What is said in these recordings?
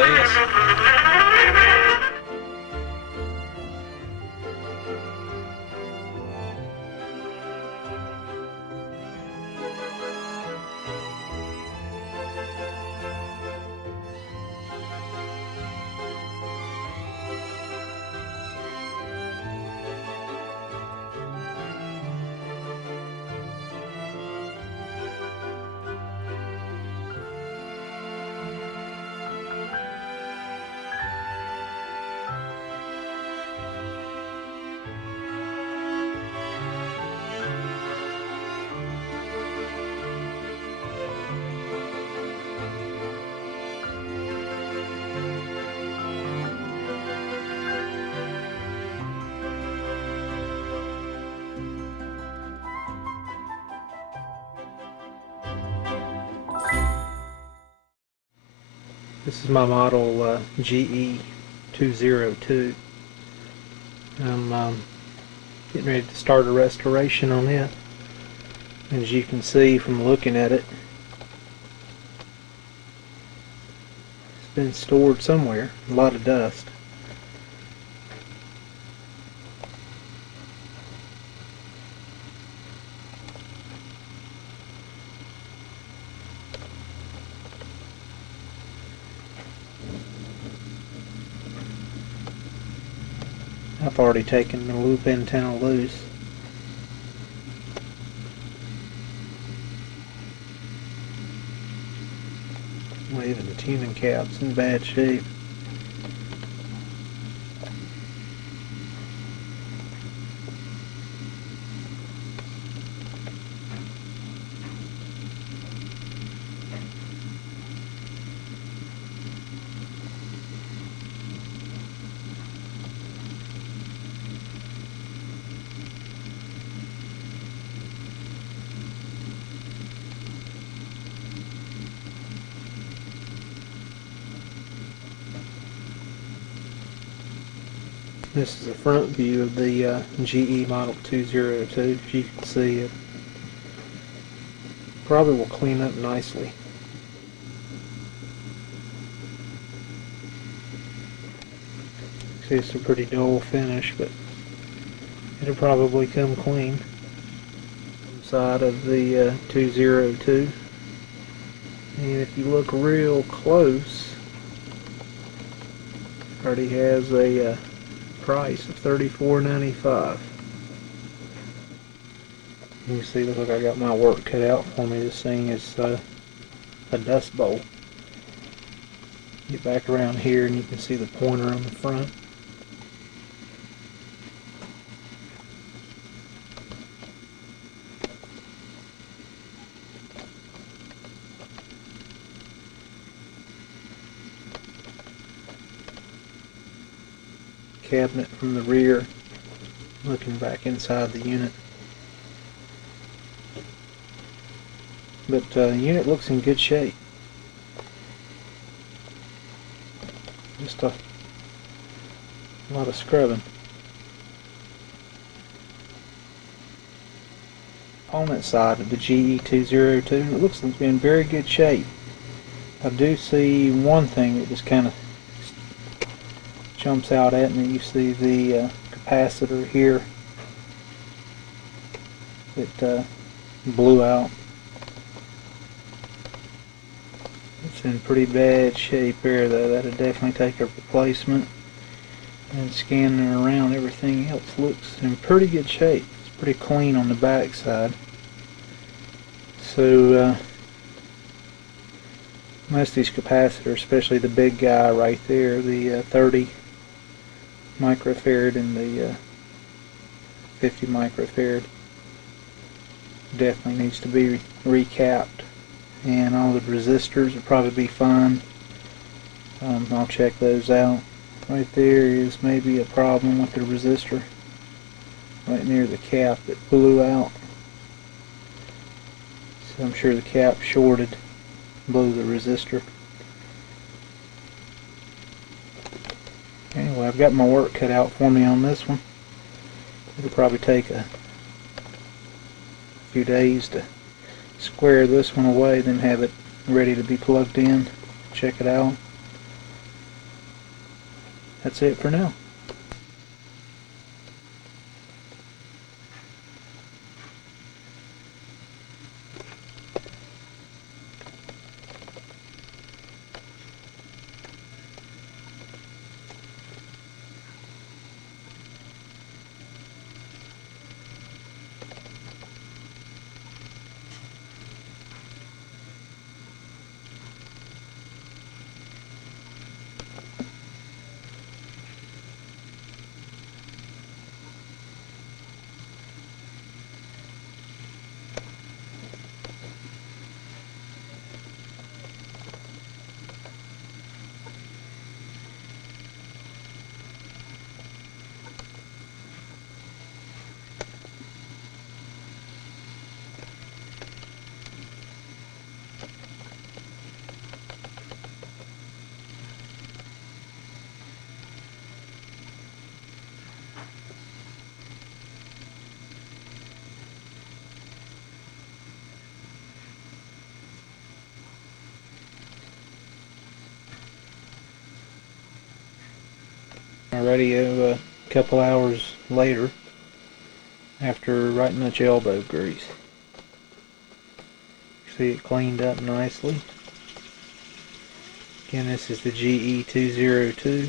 this. This is my model GE202. I'm getting ready to start a restoration on it. As you can see from looking at it, it's been stored somewhere. A lot of dust. I've already taken the loop antenna loose. Even the tuning cap's in bad shape. This is a front view of the GE Model 202. As you can see, it probably will clean up nicely. See, it's a pretty dull finish, but it'll probably come clean. Side of the 202, and if you look real close, it already has a price of $34.95. You see, look like I got my work cut out for me. This thing is a dust bowl. Get back around here and you can see the pointer on the front. Cabinet from the rear, looking back inside the unit. But the unit looks in good shape. Just a lot of scrubbing. Component side of the GE202, it looks like it's in very good shape. I do see one thing that just kind of jumps out at me. You see the capacitor here that blew out. It's in pretty bad shape there, though. That'll definitely take a replacement. And scanning around, everything else looks in pretty good shape. It's pretty clean on the back side. So most of these capacitors, especially the big guy right there, the 30 microfarad and the 50 microfarad, definitely needs to be recapped, and all the resistors will probably be fine. I'll check those out. Right there is maybe a problem with the resistor right near the cap that blew out, so I'm sure the cap shorted, blew the resistor. Anyway, I've got my work cut out for me on this one. It'll probably take a few days to square this one away, then have it ready to be plugged in. Check it out. that's it for now. Already a couple hours later, after right much elbow grease. See it cleaned up nicely. Again, this is the GE202.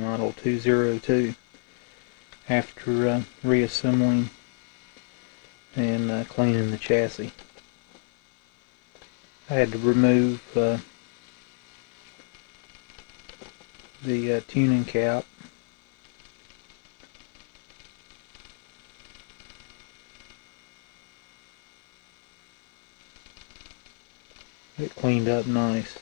Model 202. After reassembling and cleaning the chassis, I had to remove the tuning cap, it cleaned up nice.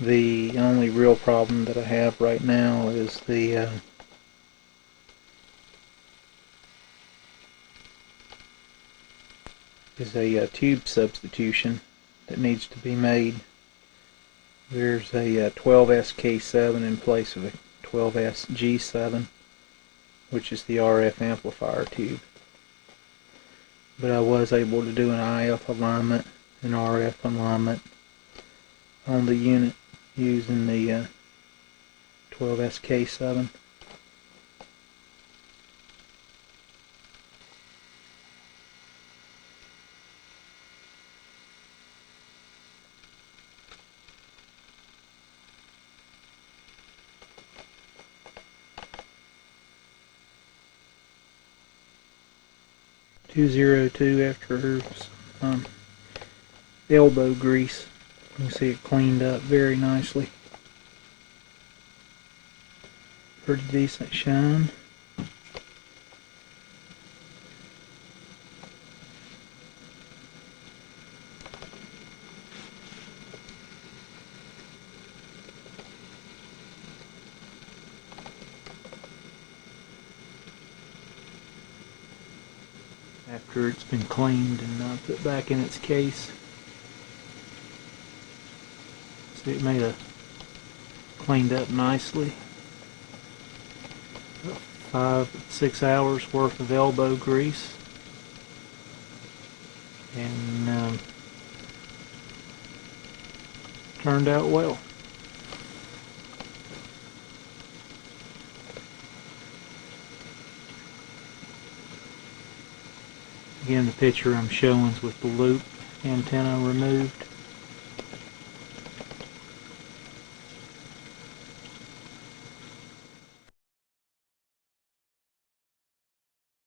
The only real problem that I have right now is a tube substitution that needs to be made. There's a 12SK7 in place of a 12SG7, which is the RF amplifier tube. But I was able to do an IF alignment and RF alignment on the unit using the 12SK7. .202 after elbow grease. You can see it cleaned up very nicely. Pretty decent shine. After it's been cleaned and put back in its case. See, it made a cleaned up nicely. 5-6 hours worth of elbow grease, and turned out well. Again, the picture I'm showing is with the loop antenna removed.